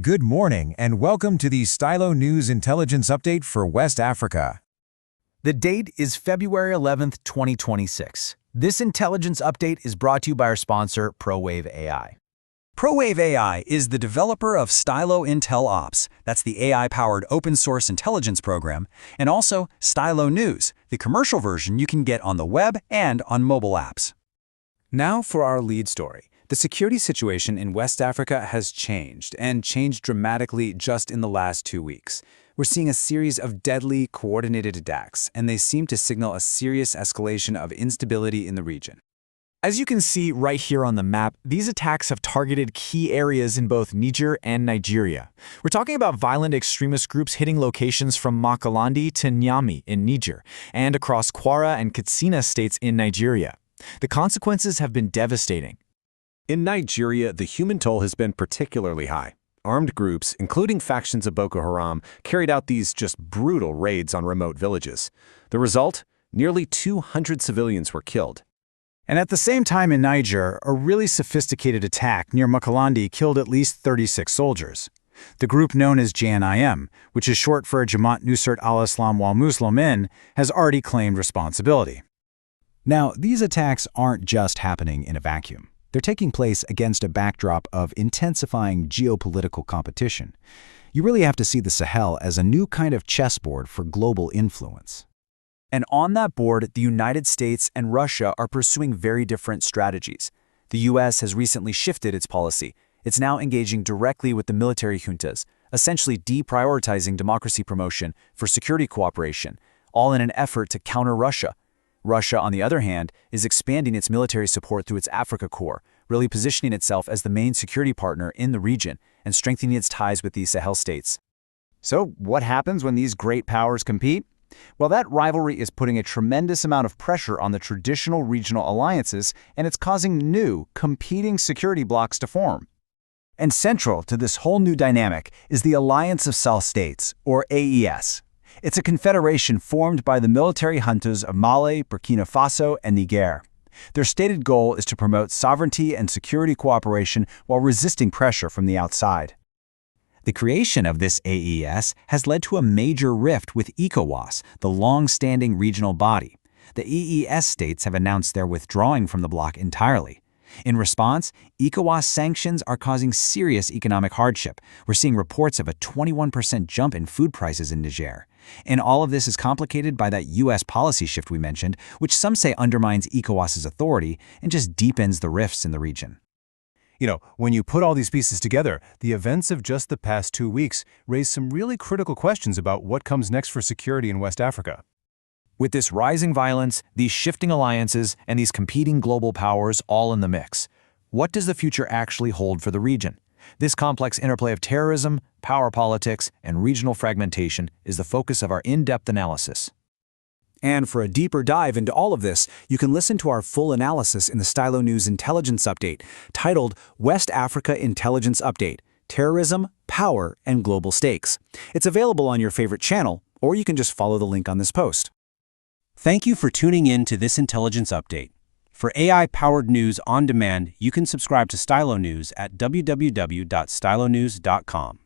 Good morning and welcome to the Stylo News Intelligence Update for West Africa. The date is February 11th, 2026. This intelligence update is brought to you by our sponsor, ProWave AI. ProWave AI is the developer of Stylo Intel Ops, that's the AI-powered open-source intelligence program, and also Stylo News, the commercial version you can get on the web and on mobile apps. Now for our lead story. The security situation in West Africa has changed, and changed dramatically just in the last 2 weeks. We're seeing a series of deadly, coordinated attacks, and they seem to signal a serious escalation of instability in the region. As you can see right here on the map, these attacks have targeted key areas in both Niger and Nigeria. We're talking about violent extremist groups hitting locations from Makalandi to Nyami in Niger, and across Kwara and Katsina states in Nigeria. The consequences have been devastating. In Nigeria, the human toll has been particularly high. Armed groups, including factions of Boko Haram, carried out these just brutal raids on remote villages. The result? Nearly 200 civilians were killed. And at the same time in Niger, a really sophisticated attack near Makalandi killed at least 36 soldiers. The group known as JNIM, which is short for Jamaat Nusrat al-Islam wal Muslimin, has already claimed responsibility. Now, these attacks aren't just happening in a vacuum. They're taking place against a backdrop of intensifying geopolitical competition. You really have to see the Sahel as a new kind of chessboard for global influence. And on that board, the United States and Russia are pursuing very different strategies. The U.S. has recently shifted its policy. It's now engaging directly with the military juntas, essentially deprioritizing democracy promotion for security cooperation, all in an effort to counter Russia. Russia, on the other hand, is expanding its military support through its Africa Corps, really positioning itself as the main security partner in the region and strengthening its ties with the Sahel states. So what happens when these great powers compete? Well, that rivalry is putting a tremendous amount of pressure on the traditional regional alliances, and it's causing new, competing security blocs to form. And central to this whole new dynamic is the Alliance of Sahel States, or AES. It's a confederation formed by the military juntas of Mali, Burkina Faso, and Niger. Their stated goal is to promote sovereignty and security cooperation while resisting pressure from the outside. The creation of this AES has led to a major rift with ECOWAS, the long-standing regional body. The EES states have announced they're withdrawing from the bloc entirely. In response, ECOWAS sanctions are causing serious economic hardship. We're seeing reports of a 21% jump in food prices in Niger. And all of this is complicated by that U.S. policy shift we mentioned, which some say undermines ECOWAS's authority and just deepens the rifts in the region. When you put all these pieces together, the events of just the past 2 weeks raise some really critical questions about what comes next for security in West Africa. With this rising violence, these shifting alliances, and these competing global powers all in the mix, what does the future actually hold for the region? This complex interplay of terrorism, power politics, and regional fragmentation is the focus of our in-depth analysis. And for a deeper dive into all of this, you can listen to our full analysis in the Stylo News Intelligence Update, titled West Africa Intelligence Update: Terrorism, Power, and Global Stakes. It's available on your favorite channel, or you can just follow the link on this post. Thank you for tuning in to this intelligence update. For AI-powered news on demand, you can subscribe to Stylo News at www.stylonews.com.